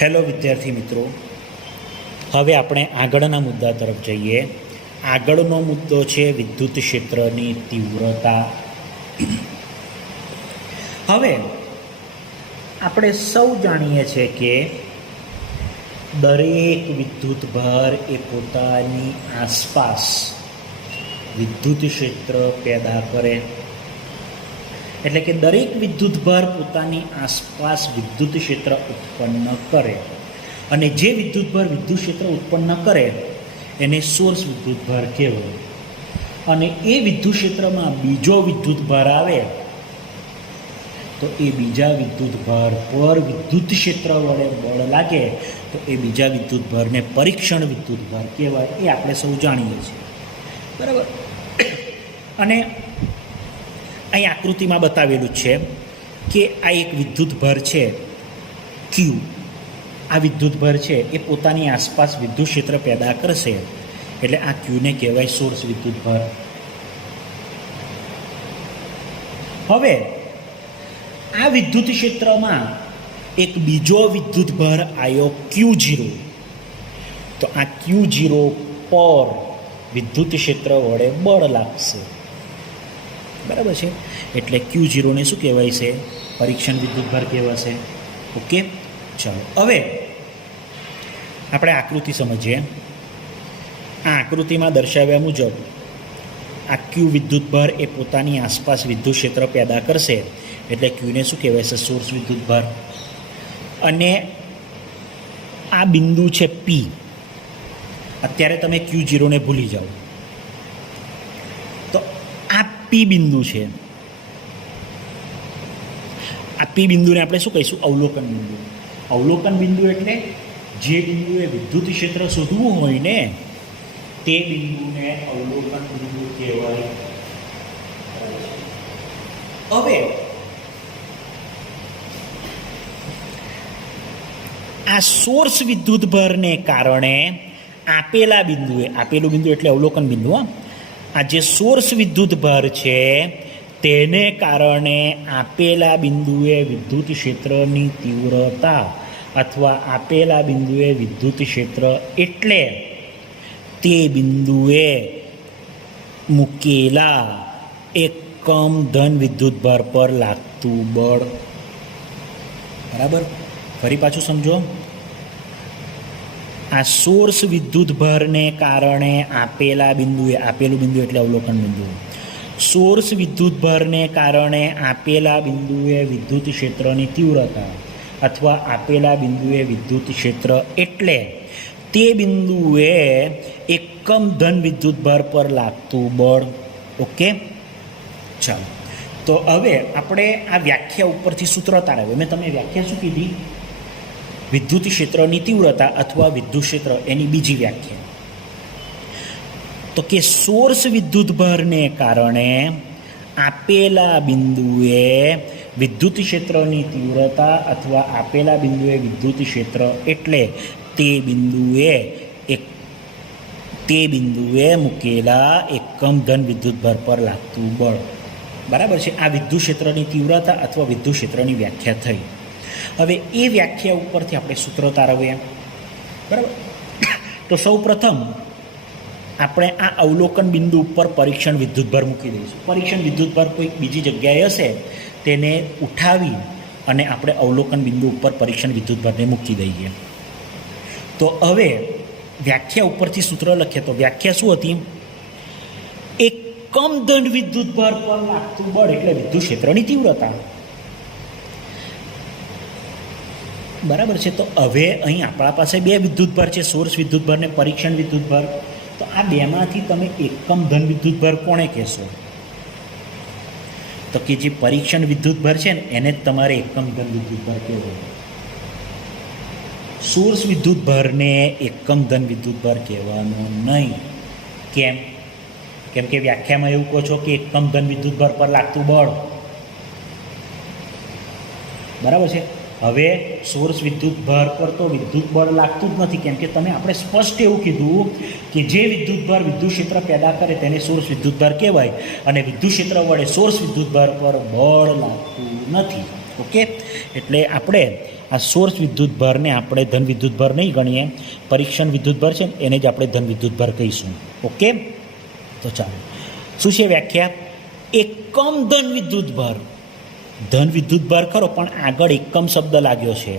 Hello વિદ્યાર્થી મિત્રો, હવે આપણે આગળના મુદ્દા તરફ જઈએ. આગળનો મુદ્દો છે વિદ્યુત ક્ષેત્રની તીવ્રતા. હવે આપણે સૌ જાણીએ છીએ કે દરેક વિદ્યુતભાર એ પોતાની આસપાસ વિદ્યુત ક્ષેત્ર પેદા કરે. એટલે કે દરેક વિદ્યુતભાર પોતાની આસપાસ વિદ્યુત ક્ષેત્ર ઉત્પન્ન કરે અને જે વિદ્યુતભાર વિદ્યુત ક્ષેત્ર ઉત્પન્ન કરે એને સોર્સ વિદ્યુતભાર કહેવાય. અને એ વિદ્યુત ક્ષેત્રમાં બીજો વિદ્યુતભાર આવે તો એ બીજા વિદ્યુતભાર પર વિદ્યુત ક્ષેત્ર વડે બળ લાગે તો એ બીજા વિદ્યુતભારને પરીક્ષણ વિદ્યુતભાર કહેવાય. એ આપણે સૌ જાણીએ છીએ, બરાબર. અને અહીં આકૃતિમાં બતાવેલું છે કે આ એક વિદ્યુતભાર છે ક્યુ. આ વિદ્યુતભાર છે એ પોતાની આસપાસ વિદ્યુત ક્ષેત્ર પેદા કરશે એટલે આ ક્યુને કહેવાય સોર્સ વિદ્યુતભાર. હવે આ વિદ્યુત ક્ષેત્રમાં એક બીજો વિદ્યુતભાર આવ્યો Q0. તો આ Q0 પર વિદ્યુત ક્ષેત્ર વડે બળ લાગશે, બરાબર છે. એટલે Q0 ને શું કહેવાય છે? પરીક્ષણ વિદ્યુતભાર કહેવાશે. ઓકે, ચાલો હવે આપણે આકૃતિ સમજીએ. આ આકૃતિમાં દર્શાવ્યા મુજબ આ Q વિદ્યુતભાર એ પોતાની આસપાસ વિદ્યુત ક્ષેત્ર પેદા કરશે એટલે Qને શું કહેવાય છે? સોર્સ વિદ્યુતભાર. અને આ બિંદુ છે P. અત્યારે તમે Q0 ને ભૂલી જાઓ. તો આ P બિંદુ છે. આ P બિંદુને આપણે શું કહીશું? અવલોકન બિંદુ. અવલોકન બિંદુ એટલે જે બિંદુએ વિદ્યુત ક્ષેત્ર શોધવું હોય ને તે બિંદુને અવલોકન બિંદુ કહેવાય. હવે આ સોર્સ વિદ્યુતભારને કારણે આપેલા બિંદુએ, આપેલું બિંદુ એટલે અવલોકન બિંદુ, આ જે સોર્સ વિદ્યુતભાર છે તેને કારણે આપેલા બિંદુએ વિદ્યુત ક્ષેત્રની તીવ્રતા અથવા આપેલા બિંદુએ વિદ્યુત ક્ષેત્ર એટલે તે બિંદુએ મૂકેલા એકમ ધન વિદ્યુતભાર પર લાગતું બળ. બરાબર, ફરી પાછું સમજો. આ સોર્સ વિદ્યુતભારને કારણે આપેલા બિંદુએ, આપેલું બિંદુ એટલે અવલોકન બિંદુ, સોર્સ વિદ્યુતભારને કારણે આપેલા બિંદુએ વિદ્યુત ક્ષેત્રની તીવ્રતા અથવા આપેલા બિંદુએ વિદ્યુત ક્ષેત્ર એટલે તે બિંદુએ એકમ ધન વિદ્યુતભાર પર લાગતું બળ. ઓકે, ચાલો. તો હવે આપણે આ વ્યાખ્યા ઉપરથી સૂત્ર તારવ્યું. મેં તમને વ્યાખ્યા શું કીધી? વિદ્યુત ક્ષેત્રની તીવ્રતા અથવા વિદ્યુત ક્ષેત્ર, એની બીજી વ્યાખ્યા. તો કે સોર્સ વિદ્યુતભારને કારણે આપેલા બિંદુએ વિદ્યુત ક્ષેત્રની તીવ્રતા અથવા આપેલા બિંદુએ વિદ્યુત ક્ષેત્ર એટલે તે બિંદુએ મૂકેલા એકમ ધન વિદ્યુતભાર પર લાગતું બળ. બરાબર છે. આ વિદ્યુત ક્ષેત્રની તીવ્રતા અથવા વિદ્યુત ક્ષેત્રની વ્યાખ્યા થઈ. હવે એ વ્યાખ્યા ઉપરથી આપણે સૂત્ર તારવીએ, બરાબર. તો સૌ પ્રથમ આપણે આ અવલોકન બિંદુ ઉપર પરીક્ષણ વિદ્યુતભાર મૂકી દઈશું. પરીક્ષણ વિદ્યુતભાર કોઈ બીજી જગ્યાએ હશે તેને ઉઠાવી અને આપણે અવલોકન બિંદુ ઉપર પરીક્ષણ વિદ્યુતભારને મૂકી દઈએ. તો હવે વ્યાખ્યા ઉપરથી સૂત્ર લખીએ. તો વ્યાખ્યા શું હતી? એકમ ધન વિદ્યુતભાર પર લાગતું બળ એટલે વિદ્યુત ક્ષેત્રની તીવ્રતા. બરાબર છે. તો હવે અહીં આપણા પાસે બે વિદ્યુતભાર છે, સોર્સ વિદ્યુતભાર ને પરીક્ષણ વિદ્યુતભાર. તો આ બેમાંથી તમે એકમ ધન વિદ્યુતભાર કોને કહેશો? તો કે જે પરીક્ષણ વિદ્યુતભાર છે ને એને જ તમારે એકમ ધન વિદ્યુતભાર કહેવાય. સોર્સ વિદ્યુતભારને એકમ ધન વિદ્યુતભાર કહેવાનો નહીં. કેમ? કેમ કે વ્યાખ્યામાં એવું કહો છો કે એકમ ધન વિદ્યુતભાર પર લાગતું બળ. બરાબર છે. હવે સોર્સ વિદ્યુતભાર પર તો વિદ્યુત બળ લાગતું જ નથી. કેમ કે આપણે સ્પષ્ટ એવું કીધું કે જે વિદ્યુતભાર વિદ્યુત ક્ષેત્ર પેદા કરે તેને સોર્સ વિદ્યુતભાર કહેવાય અને વિદ્યુત ક્ષેત્ર વડે સોર્સ વિદ્યુતભાર પર બળ લાગતું નથી. ઓકે, એટલે આપણે આ સોર્સ વિદ્યુતભારને આપણે ધન વિદ્યુતભાર નહીં ગણીએ, પરીક્ષણ વિદ્યુતભાર છે ને એને જ આપણે ધન વિદ્યુતભાર કહીશું. ઓકે, તો ચાલો, શું છે વ્યાખ્યા? એકમ ધન વિદ્યુતભાર. ધન વિદ્યુતભાર ખરો, પણ આગળ એકમ શબ્દ લાગ્યો છે,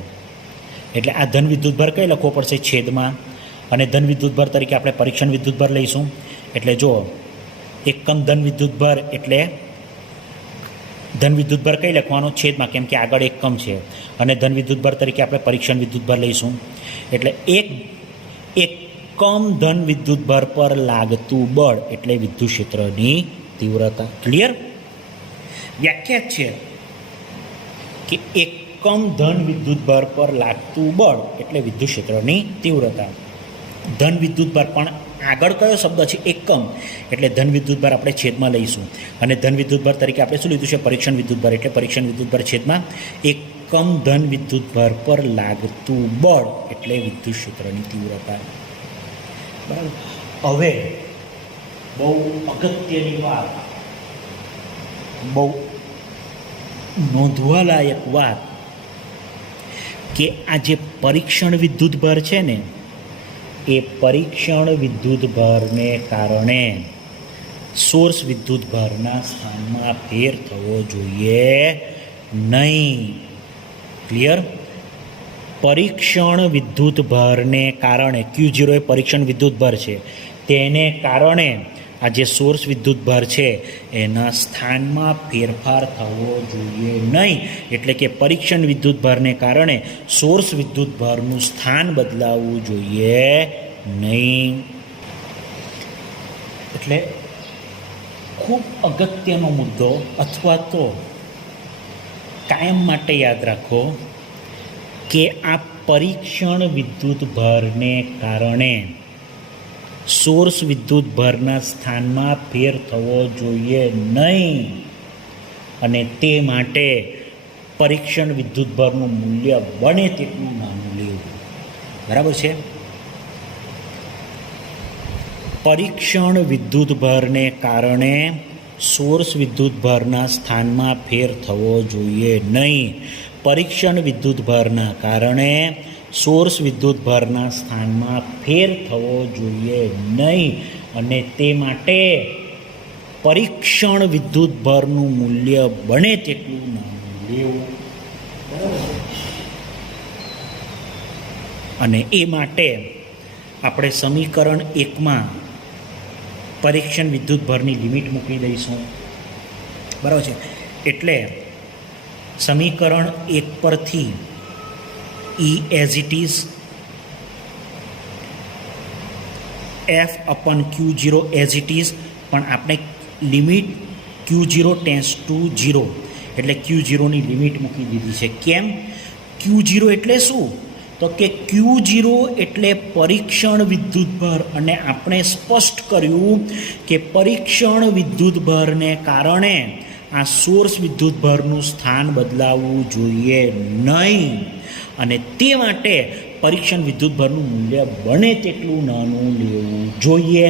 એટલે આ ધન વિદ્યુતભાર કઈ લખવો પડશે? છેદમાં. અને ધન વિદ્યુતભાર તરીકે આપણે પરીક્ષણ વિદ્યુતભાર લઈશું. એટલે જો એકમ ધન વિદ્યુતભાર એટલે ધન વિદ્યુતભાર કઈ લખવાનો? છેદમાં, કેમ કે આગળ એકમ છે. અને ધન વિદ્યુતભાર તરીકે આપણે પરીક્ષણ વિદ્યુતભાર લઈશું. એટલે એકમ ધન વિદ્યુતભાર પર લાગતું બળ એટલે વિદ્યુત ક્ષેત્રની તીવ્રતા. ક્લિયર? વ્યાખ્યા છે કે એકમ ધન વિદ્યુતભાર પર લાગતું બળ એટલે વિદ્યુત ક્ષેત્રની તીવ્રતા. ધન વિદ્યુતભાર પણ આગળ કયો શબ્દ છે? એકમ. એટલે ધન વિદ્યુતભાર આપણે છેદમાં લઈશું. અને ધન વિદ્યુતભાર તરીકે આપણે શું લીધું છે? પરીક્ષણ વિદ્યુતભાર. એટલે પરીક્ષણ વિદ્યુતભાર છેદમાં એકમ ધન વિદ્યુતભાર પર લાગતું બળ એટલે વિદ્યુત ક્ષેત્રની તીવ્રતા. બરાબર. હવે બહુ અગત્યની વાત, બહુ નોંધવાલાયક વાત, કે આ જે પરીક્ષણ વિદ્યુતભાર છે ને, એ પરીક્ષણ વિદ્યુતભારને કારણે સોર્સ વિદ્યુતભારના સ્થાનમાં ફેર થવો જોઈએ નહીં. ક્લિયર? પરીક્ષણ વિદ્યુતભારને કારણે Q0 એ પરીક્ષણ વિદ્યુતભાર છે, તેને કારણે આ જે સોર્સ વિદ્યુતભાર છે એના સ્થાનમાં ફેરફાર થવો જોઈએ નહીં. એટલે કે પરીક્ષણ વિદ્યુતભારને કારણે સોર્સ વિદ્યુતભારનું સ્થાન બદલાવવું જોઈએ નહીં. એટલે ખૂબ અગત્યનો મુદ્દો, અથવા તો કાયમ માટે યાદ રાખો કે આ પરીક્ષણ વિદ્યુતભારને કારણે સોર્સ વિદ્યુતભારના સ્થાનમાં ફેર થવો જોઈએ નહીં, અને તે માટે પરીક્ષણ વિદ્યુતભારનું મૂલ્ય બને તેટલું નાનું લેવું. બરાબર છે? પરીક્ષણ વિદ્યુતભારને કારણે સોર્સ વિદ્યુતભારના સ્થાનમાં ફેર થવો જોઈએ નહીં. પરીક્ષણ વિદ્યુતભારના કારણે સોર્સ વિદ્યુતભારના સ્થાનમાં ફેર થવો જોઈએ નહીં, અને તે માટે પરીક્ષણ વિદ્યુતભારનું મૂલ્ય બને તેટલું નાનું લેવું. અને એ માટે આપણે સમીકરણ 1માં પરીક્ષણ વિદ્યુતભારની લિમિટ મૂકી દઈશું. બરાબર છે? એટલે સમીકરણ 1 પરથી E as it is F upon Q0 as it is, પણ આપણે લિમિટ Q0 ટેન્સ ટુ 0 એટલે Q0ની લિમિટ મૂકી દીધી છે. કેમ? Q0 એટલે શું? તો કે Q0 એટલે પરીક્ષણ વિદ્યુતભાર, અને આપણે સ્પષ્ટ કર્યું કે પરીક્ષણ વિદ્યુતભારને કારણે આ સોર્સ વિદ્યુતભારનું સ્થાન બદલાવવું જોઈએ નહીં, અને તે માટે પરીક્ષણ વિદ્યુતભારનું મૂલ્ય બને તેટલું નાનું લેવું જોઈએ.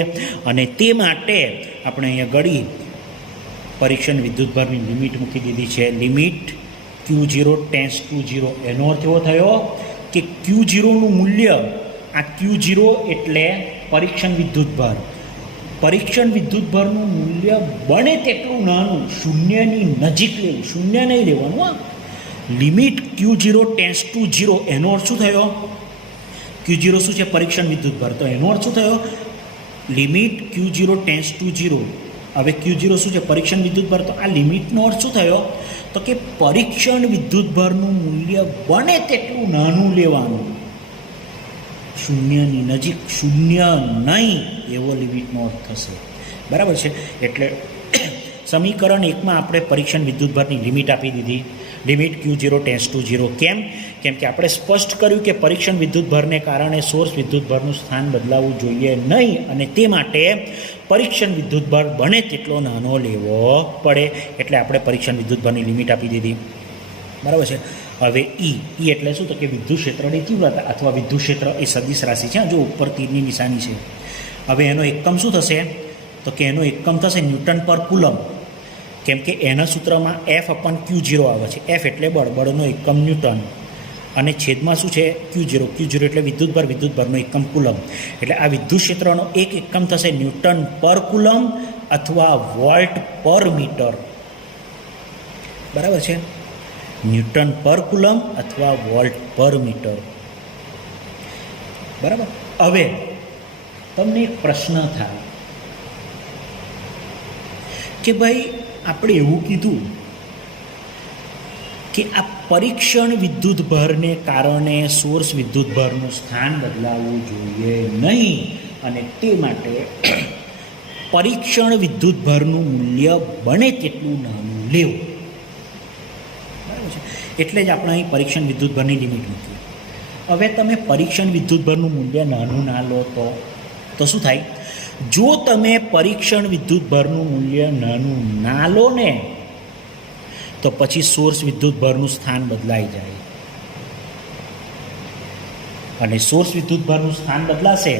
અને તે માટે આપણે અહીંયા ઘડી પરીક્ષણ વિદ્યુતભારની લિમિટ મૂકી દીધી છે. Limit Q0 tense two 0. એનો અર્થ એવો થયો કે Q0નું મૂલ્ય, આ Q0 એટલે પરીક્ષણ વિદ્યુતભાર, પરીક્ષણ વિદ્યુતભારનું મૂલ્ય બને તેટલું નાનું, શૂન્યની નજીક લેવું, શૂન્ય નહીં લેવાનું. Limit Q0 tense two 0. એનો અર્થ શું થયો? Q0 શું છે? પરીક્ષણ વિદ્યુતભાર. તો એનો અર્થ શું થયો? Limit Q0 tense two 0. હવે Q0 શું છે? પરીક્ષણ વિદ્યુતભાર. તો આ લિમિટનો અર્થ શું થયો? તો કે પરીક્ષણ વિદ્યુતભારનું મૂલ્ય બને તેટલું નાનું લેવાનું, શૂન્યની નજીક, શૂન્ય નહીં એવો લિમિટનો અર્થ થશે. બરાબર છે? એટલે સમીકરણ 1માં આપણે પરીક્ષણ વિદ્યુતભારની લિમિટ આપી દીધી, લિમિટ Q0 ટેન્સ ટુ 0. કેમ? કેમ કે આપણે સ્પષ્ટ કર્યું કે પરીક્ષણ વિદ્યુતભારને કારણે સોર્સ વિદ્યુતભારનું સ્થાન બદલાવવું જોઈએ નહીં, અને તે માટે પરીક્ષણ વિદ્યુતભાર બને તેટલો નાનો લેવો પડે. એટલે આપણે પરીક્ષણ વિદ્યુતભારની લિમિટ આપી દીધી. બરાબર છે? હવે E એટલે શું? તો કે વિદ્યુત ક્ષેત્રની તીવ્રતા, અથવા વિદ્યુત ક્ષેત્ર એ સદિશ રાશિ છે. જો ઉપર તીરની નિશાની છે. હવે એનો એકમ શું થશે? તો કે એનો એકમ થશે ન્યૂટન પર કુલમ. કેમ કે એના સૂત્રમાં F upon Q0 આવે છે. F એટલે બળ, બળનો એકમ ન્યૂટન, અને છેદમાં શું છે Q0 એટલે વિદ્યુતભારનો એકમ કુલમ. એટલે આ વિદ્યુત ક્ષેત્રનો એક એકમ થશે ન્યૂટન પર કુલમ અથવા વોલ્ટ પર મીટર. બરાબર છે, ન્યૂટન પર કુલમ અથવા વોલ્ટ પર મીટર. બરાબર. હવે તમને એક પ્રશ્ન થાય કે ભાઈ આપણે એવું કીધું કે આ પરીક્ષણ વિદ્યુતભારને કારણે સોર્સ વિદ્યુતભારનું સ્થાન બદલાવવું જોઈએ નહીં, અને તે માટે પરીક્ષણ વિદ્યુતભારનું મૂલ્ય બને તેટલું નાનું લેવું. બરાબર છે, એટલે જ આપણે અહીં પરીક્ષણ વિદ્યુતભારની લિમિટ મૂકીએ. હવે તમે પરીક્ષણ વિદ્યુતભારનું મૂલ્ય નાનું ના લો તો શું થાય? જો તમે પરીક્ષણ વિદ્યુતભારનું મૂલ્ય નાનું ના લો ને તો પછી સોર્સ વિદ્યુતભારનું સ્થાન બદલાઈ જાય, અને સોર્સ વિદ્યુતભારનું સ્થાન બદલાશે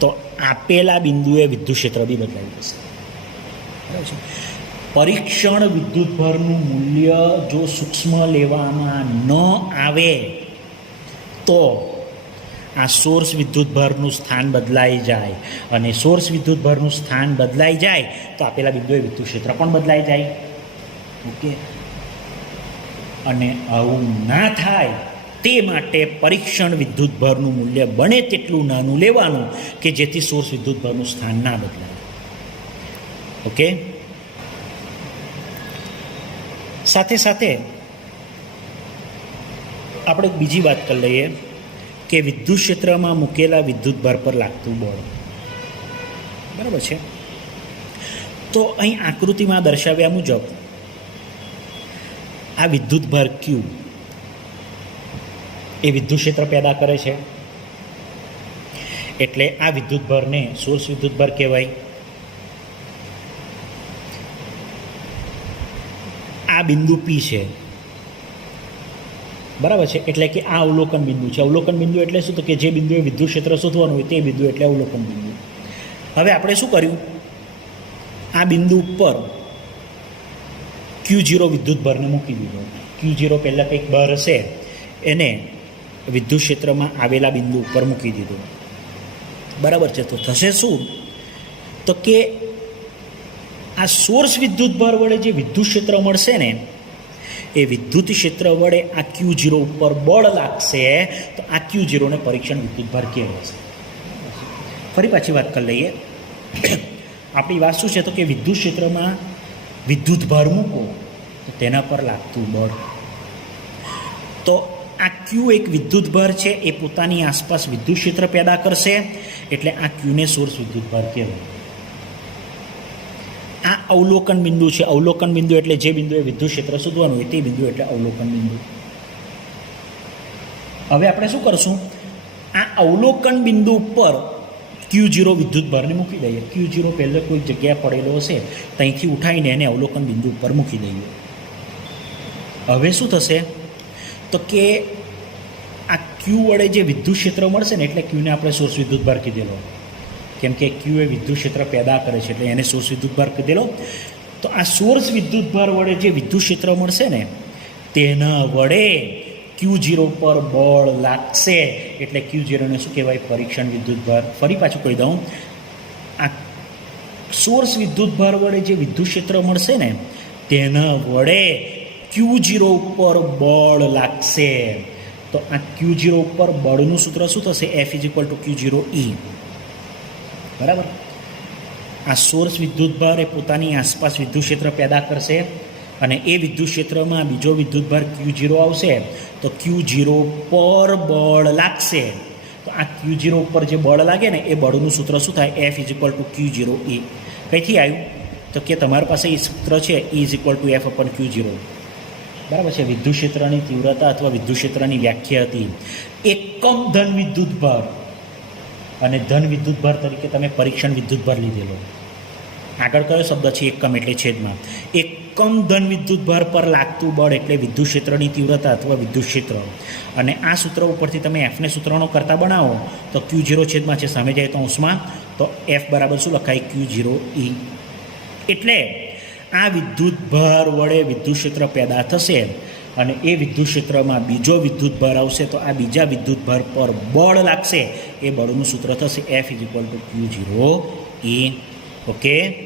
તો આપેલા બિંદુએ વિદ્યુત ક્ષેત્ર બી બદલાઈ જશે. બરાબર છે. પરીક્ષણ વિદ્યુતભારનું મૂલ્ય જો સૂક્ષ્મ લેવામાં ન આવે તો આ સોર્સ વિદ્યુતભારનું સ્થાન બદલાઈ જાય, અને સોર્સ વિદ્યુતભારનું સ્થાન બદલાઈ જાય તો આપેલા બિંદુએ વિદ્યુત ક્ષેત્ર પણ બદલાઈ જાય. ઓકે. અને આવું ના થાય તે માટે પરીક્ષણ વિદ્યુતભારનું મૂલ્ય બને તેટલું નાનું લેવાનું કે જેથી સોર્સ વિદ્યુતભારનું સ્થાન ના બદલાય. ઓકે. સાથે સાથે આપણે બીજી વાત કરી લઈએ કે વિદ્યુત ક્ષેત્રમાં મૂકેલા વિદ્યુતભાર પર લાગતું બળ. બરાબર છે. તો અહીં આકૃતિમાં દર્શાવ્યા મુજબ આ વિદ્યુતભાર Q એ વિદ્યુત ક્ષેત્ર પેદા કરે છે, એટલે આ વિદ્યુતભારને સોર્સ વિદ્યુતભાર કહેવાય. આ બિંદુ P છે. બરાબર છે, એટલે કે આ અવલોકન બિંદુ છે. અવલોકન બિંદુ એટલે શું? તો કે જે બિંદુએ વિદ્યુત ક્ષેત્ર શોધવાનું હોય તે બિંદુ એટલે અવલોકન બિંદુ. હવે આપણે શું કર્યું? આ બિંદુ ઉપર Q0 વિદ્યુતભારને મૂકી દીધો. Q0 પહેલાં કંઈક બહાર હશે એને વિદ્યુત ક્ષેત્રમાં આવેલા બિંદુ ઉપર મૂકી દીધું. બરાબર છે. તો થશે શું? તો કે આ સોર્સ વિદ્યુતભાર વડે જે વિદ્યુત ક્ષેત્ર મળશે ને એ વિદ્યુત ક્ષેત્ર વડે આ Q0 ઉપર બળ લાગશે, તો આ Q0ને પરીક્ષણ વિદ્યુતભાર કહેવાશે. ફરી પાછી વાત કરી લઈએ. આપણી વાત શું છે? તો કે વિદ્યુત ક્ષેત્રમાં વિદ્યુતભાર મૂકો તો તેના પર લાગતું બળ. તો આ Q એક વિદ્યુતભાર છે, એ પોતાની આસપાસ વિદ્યુત ક્ષેત્ર પેદા કરશે, એટલે આ Qને સોર્સ વિદ્યુતભાર કહેવાય. આ અવલોકન બિંદુ છે. અવલોકન બિંદુ એટલે જે બિંદુએ વિદ્યુત ક્ષેત્ર શોધવાનું હોય તે બિંદુ એટલે અવલોકન બિંદુ. હવે આપણે શું કરશું? આ અવલોકન બિંદુ પર Q0 વિદ્યુતભારને મૂકી દઈએ. Q0 પહેલાં કોઈ જગ્યાએ પડેલો હશે ત્યાંથી ઉઠાવીને એને અવલોકન બિંદુ ઉપર મૂકી દઈએ. હવે શું થશે? તો કે આ Q વડે જે વિદ્યુત ક્ષેત્ર મળશે ને એટલે Qને આપણે સોર્સ વિદ્યુતભાર કીધેલો, કેમ કે Q એ વિદ્યુત ક્ષેત્ર પેદા કરે છે એટલે એને સોર્સ વિદ્યુતભાર કીધેલો. તો આ સોર્સ વિદ્યુતભાર વડે જે વિદ્યુત ક્ષેત્ર મળશે ને તેના વડે Q0 પર બળ લાગશે, એટલે Q0ને શું કહેવાય? પરીક્ષણ વિદ્યુતભાર. ફરી પાછું કહી દઉં, આ સોર્સ વિદ્યુતભાર વડે જે વિદ્યુત ક્ષેત્ર મળશે ને તેના વડે Q0 ઉપર બળ લાગશે. તો આ Q0 ઉપર બળનું સૂત્ર શું થશે? F = Q0E. બરાબર. આ સોર્સ વિદ્યુતભાર એ પોતાની આસપાસ વિદ્યુત ક્ષેત્ર પેદા કરશે, અને એ વિદ્યુત ક્ષેત્રમાં બીજો વિદ્યુતભાર Q0 આવશે તો Q0 પર બળ લાગશે. તો આ Q0 ઉપર જે બળ લાગે ને એ બળનું સૂત્ર શું થાય? F = Q0E. કઈથી આવ્યું? તો કે તમારી પાસે એ સૂત્ર છે E = F/Q0. બરાબર છે. વિદ્યુત ક્ષેત્રની તીવ્રતા અથવા વિદ્યુત ક્ષેત્રની વ્યાખ્યા હતી એકમ ધન વિદ્યુતભાર, અને ધન વિદ્યુતભાર તરીકે તમે પરીક્ષણ વિદ્યુતભાર લીધેલો. આગળ કયો શબ્દ છે? એકમ એટલે છેદમાં. એકમ ધન વિદ્યુતભાર પર લાગતું બળ એટલે વિદ્યુત ક્ષેત્રની તીવ્રતા અથવા વિદ્યુત ક્ષેત્ર. અને આ સૂત્ર ઉપરથી તમે Fને સૂત્રનો કરતા બનાવો તો Q0 છેદમાં છે, સામે જાય તો અંશમાં, તો F બરાબર શું લખાય? Q0E. એટલે આ વિદ્યુતભાર વડે વિદ્યુત ક્ષેત્ર પેદા થશે અને એ વિદ્યુત ક્ષેત્રમાં બીજો વિદ્યુતભાર આવશે તો આ બીજા વિદ્યુતભાર પર બળ લાગશે. એ બળનું સૂત્ર થશે F = Q0 E. ઓકે.